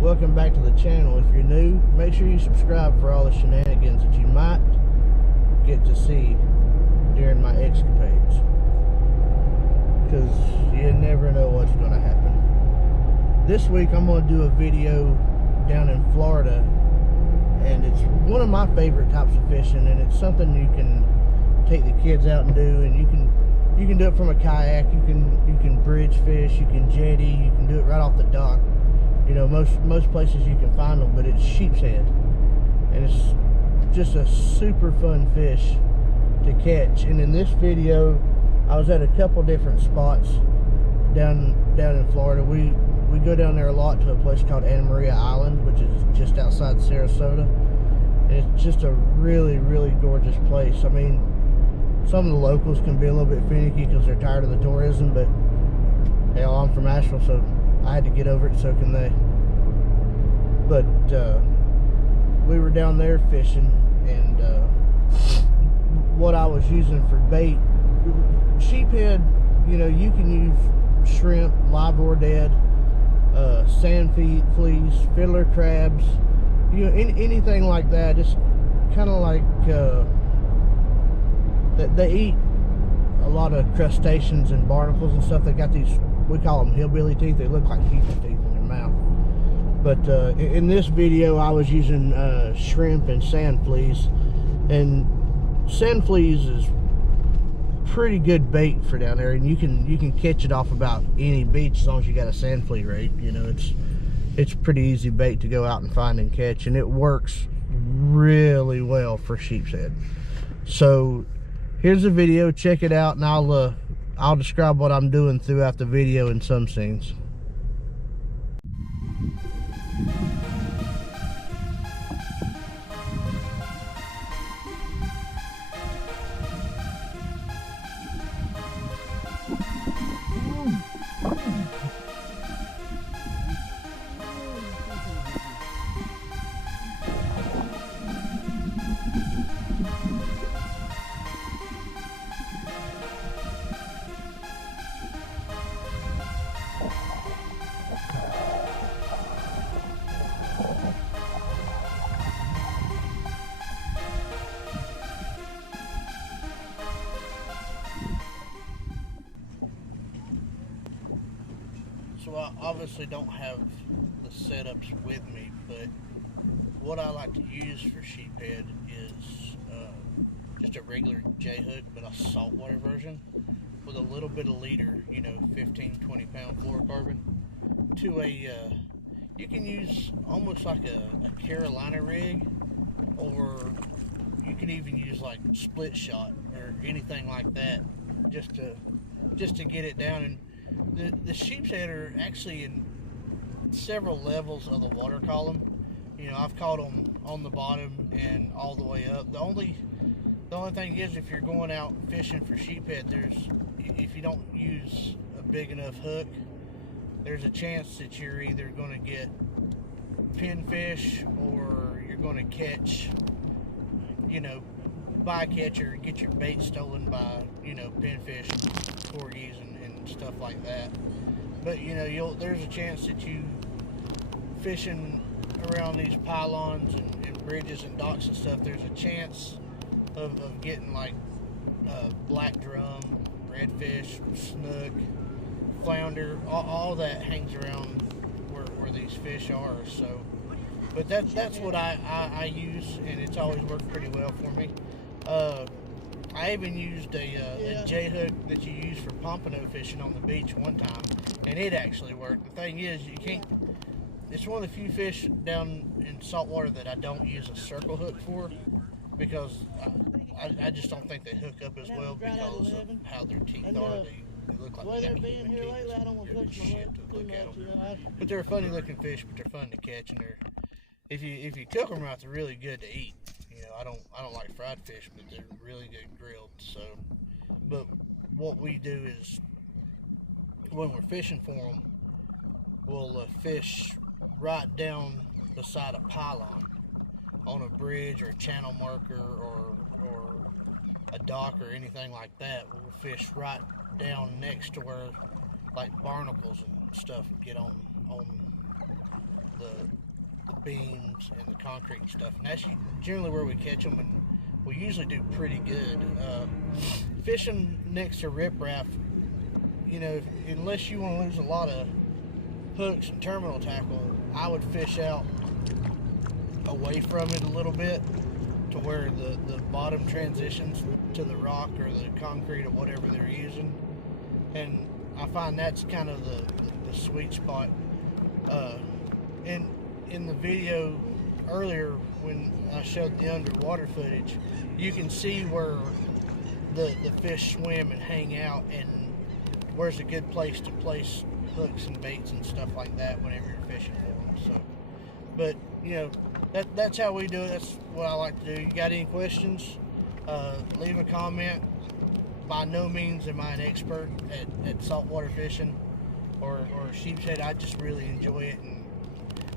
Welcome back to the channel. If you're new, make sure you subscribe for all the shenanigans that you might get to see during my escapades, because you never know what's going to happen. This week I'm going to do a video down in Florida, and it's one of my favorite types of fishing, and it's something you can take the kids out and do, and you can do it from a kayak, you can bridge fish, you can jetty, you can do it right off the dock. You know, most places you can find them, but it's sheepshead, and it's just a super fun fish to catch. And in this video, I was at a couple different spots down in Florida. We go down there a lot to a place called Anna Maria Island, which is just outside Sarasota, and it's just a really, really gorgeous place. I mean, some of the locals can be a little bit finicky because they're tired of the tourism, but hell, I'm from Asheville, so I had to get over it, so can they. But we were down there fishing, and what I was using for bait, sheephead, you know, you can use shrimp, live or dead, sand fleas, fiddler crabs, you know, anything like that. It's kind of like they eat a lot of crustaceans and barnacles and stuff. They got these, we call them hillbilly teeth. They look like human teeth in their mouth. But in this video, I was using shrimp and sand fleas, and sand fleas is pretty good bait for down there, and you can catch it off about any beach as long as you got a sand flea rate. You know, it's pretty easy bait to go out and find and catch, and it works really well for sheepshead. So here's the video, check it out, and I'll describe what I'm doing throughout the video in some scenes. I obviously don't have the setups with me, but what I like to use for sheephead is just a regular J-hook, but a saltwater version with a little bit of leader, you know, 15-20 pound fluorocarbon, to a you can use almost like a Carolina rig, or you can even use like split shot or anything like that, just to get it down. And the sheepshead are actually in several levels of the water column. You know, I've caught them on the bottom and all the way up. The only thing is, if you're going out fishing for sheephead, if you don't use a big enough hook, there's a chance that you're either going to get pinfish, or you're going to catch, you know, bycatch, get your bait stolen by, you know, pinfish, porgies, and stuff like that. But you know, there's a chance that you fishing around these pylons and bridges and docks and stuff, there's a chance of getting like black drum, redfish, snook, flounder, all that hangs around where these fish are. So, but that's what I use, and it's always worked pretty well for me. I even used a J-hook that you use for pompano fishing on the beach one time, and it actually worked. The thing is, you can't, it's one of the few fish down in saltwater that I don't use a circle hook for, because I just don't think they hook up as well because of how their teeth are. They look like they have human teeth. They're shit to look at them. But they're funny looking fish, but they're fun to catch, and if you cook them right, they're really good to eat. You know, I don't like fried fish, but they're really good grilled. So, but what we do is, when we're fishing for them, we'll fish right down beside a pylon on a bridge or a channel marker or a dock or anything like that. We'll fish right down next to where like barnacles and stuff get on ponds and the concrete and stuff, and that's generally where we catch them, and we usually do pretty good. Fishing next to riprap, you know, unless you want to lose a lot of hooks and terminal tackle, I would fish out away from it a little bit to where the bottom transitions to the rock or the concrete or whatever they're using, and I find that's kind of the sweet spot. And in the video earlier when I showed the underwater footage, you can see where the fish swim and hang out, and where's a good place to place hooks and baits and stuff like that whenever you're fishing for them. So, but you know, that's how we do it. That's what I like to do. You got any questions? Leave a comment. By no means am I an expert at saltwater fishing or sheepshead. I just really enjoy it, and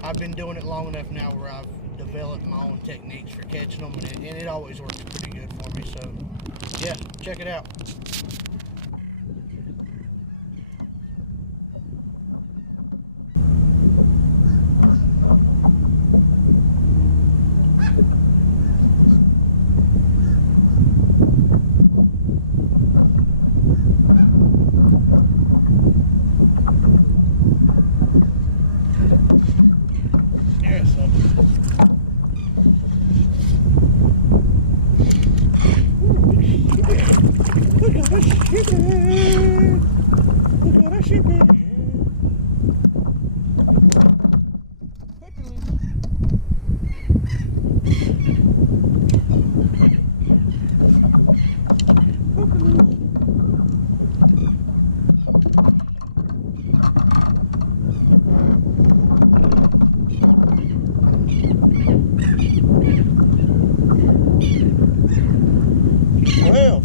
I've been doing it long enough now where I've developed my own techniques for catching them, and it always works pretty good for me. So yeah, check it out. Well,